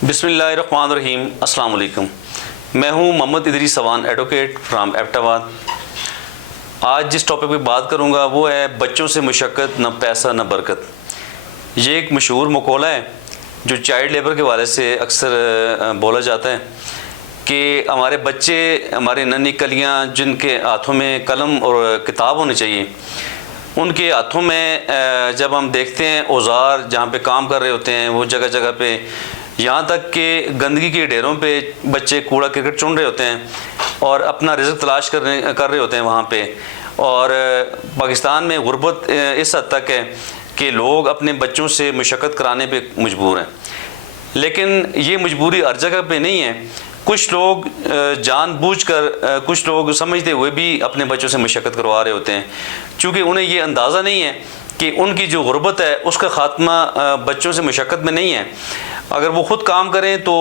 बिस्मिल्लाहिर्रहमानिर्रहीम। अस्सलाम वालेकुम। मैं हूं मोहम्मद इदरीस सवान, एडवोकेट फ्राम एबटाबाद। आज जिस टॉपिक पे बात करूंगा वो है बच्चों से मुशक्क़त न पैसा न बरकत। ये एक मशहूर मक़ौला है जो चाइल्ड लेबर के हवाले से अक्सर बोला जाता है कि हमारे बच्चे हमारी नन्ही कलियाँ जिनके हाथों में कलम और किताब होनी चाहिए, उनके हाथों में जब हम देखते हैं औज़ार जहाँ पे काम कर रहे होते हैं वो जगह जगह पे, यहाँ तक कि गंदगी के ढेरों पे बच्चे कूड़ा करकट चुन रहे होते हैं और अपना रिज़्क़ तलाश कर रहे होते हैं वहाँ पे। और पाकिस्तान में गुर्बत इस हद तक है कि लोग अपने बच्चों से मुशक्क़त कराने पे मजबूर हैं। लेकिन ये मजबूरी हर जगह पे नहीं है। कुछ लोग जानबूझकर, कुछ लोग समझते हुए भी अपने बच्चों से मुशक्क़त करवा रहे होते हैं, चूँकि उन्हें ये अंदाज़ा नहीं है कि उनकी जो गुर्बत है उसका ख़ात्मा बच्चों से मुशक्क़त में नहीं है। अगर वो ख़ुद काम करें तो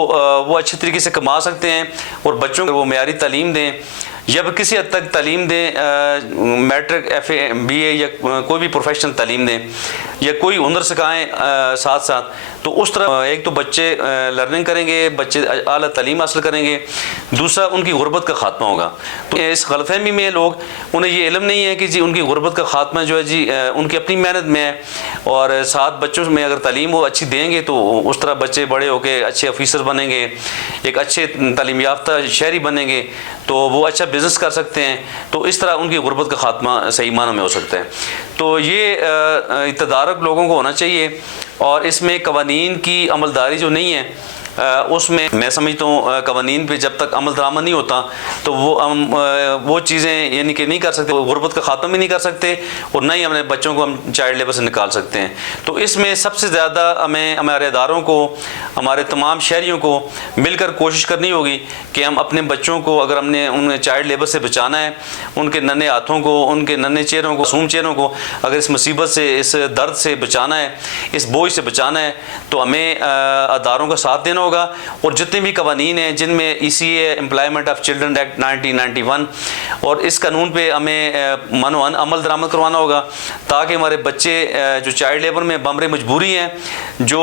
वो अच्छे तरीके से कमा सकते हैं और बच्चों को वो मेयारी तालीम दें या किसी हद तक तालीम दें, मैट्रिक FA BA या कोई भी प्रोफेशनल तालीम दें या कोई हुनर सिखाएँ साथ साथ। तो उस तरह एक तो बच्चे लर्निंग करेंगे, बच्चे आला तालीम हासिल करेंगे, दूसरा उनकी गुर्बत का ख़ात्मा होगा। तो इस गलतफहमी में लोग, उन्हें ये इल्म नहीं है कि जी उनकी गुर्बत का ख़ात्मा जो है जी उनकी अपनी मेहनत में है, और साथ बच्चों में अगर तालीम वो अच्छी देंगे तो उस तरह बच्चे बड़े होकर अच्छे ऑफिसर बनेंगे, एक अच्छे तालीम याफ्ता शहरी बनेंगे तो वो अच्छा बिज़नेस कर सकते हैं। तो इस तरह उनकी गुर्बत का ख़ात्मा सही मानों में हो सकता है। तो ये तदारुक लोगों को होना चाहिए, और इसमें कवानीन की अमलदारी जो नहीं है उसमें मैं समझता हूँ कवानीन पे जब तक अमल दरामद नहीं होता तो वो चीज़ें यानी कि नहीं कर सकते, गुर्बत का ख़ात्मा भी नहीं कर सकते और ना ही अपने बच्चों को हम चाइल्ड लेबर से निकाल सकते हैं। तो इसमें सबसे ज़्यादा हमें हमारे इदारों को, हमारे तमाम शहरियों को मिलकर कोशिश करनी होगी कि हम अपने बच्चों को, अगर हमने उन्हें चाइल्ड लेबर से बचाना है, उनके नन्हे हाथों को, उनके नन्हे चेहरों को, मासूम चेहरों को अगर इस मुसीबत से, इस दर्द से बचाना है, इस बोझ से बचाना है, तो हमें अदारों का साथ देना होगा। और जितने भी कवानीन हैं जिनमें ECA employment of children act 1991 और इस कानून पे हमें मनोअन अमल दरामद करवाना होगा, ताकि हमारे बच्चे जो चाइल्ड लेबर में बमरे मजबूरी हैं, जो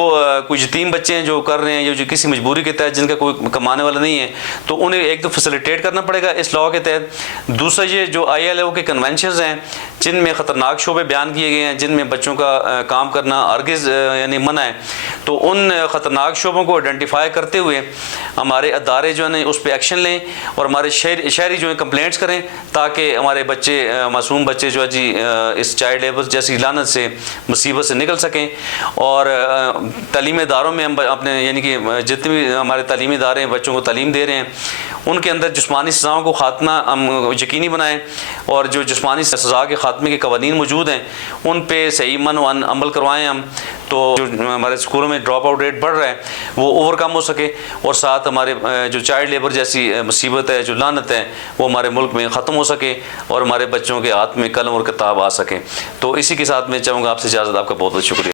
कुछ यतीम बच्चे हैं जो कर रहे हैं, जो किसी मजबूरी के तहत जिनका कोई कमाने वाला नहीं है, तो उन्हें एक तो फैसिलिटेट करना पड़ेगा इस लॉ के तहत। दूसरा ये जो ILO के कन्वेंशंस हैं जिनमें ख़तरनाक शोबे बयान किए गए हैं, जिनमें बच्चों का काम करना हरगिज़ यानी मना है, तो उन ख़तरनाक शोबों को आइडेंटिफाई करते हुए हमारे अदारे जो है उस पर एक्शन लें और हमारे शहरी जो है कंप्लेंट्स करें, ताकि हमारे बच्चे, मासूम बच्चे जो है जी इस चाइल्ड लेबर जैसी लानत से, मुसीबत से निकल सकें। और तालीमी इदारों में हम अपने यानी कि जितने भी हमारे तालीमी इदारे हैं बच्चों को तालीम दे रहे हैं, उनके अंदर जिस्मानी सज़ाओं को ख़ात्मा हम यकीनी बनाएँ, और जो जिस्मानी सज़ा के ख़ात्मे के कवानीन मौजूद हैं उन पर सही मनोअन अमल करवाएँ हम, तो जो हमारे स्कूलों में ड्रॉप आउट रेट बढ़ रहा है वो ओवरकम हो सके, और साथ हमारे जो चाइल्ड लेबर जैसी मुसीबत है, जो लानत है, वो हमारे मुल्क में ख़त्म हो सके और हमारे बच्चों के हाथ में कलम और किताब आ सके। तो इसी के साथ मैं चाहूँगा आपसे इजाज़त। आपका बहुत बहुत शुक्रिया।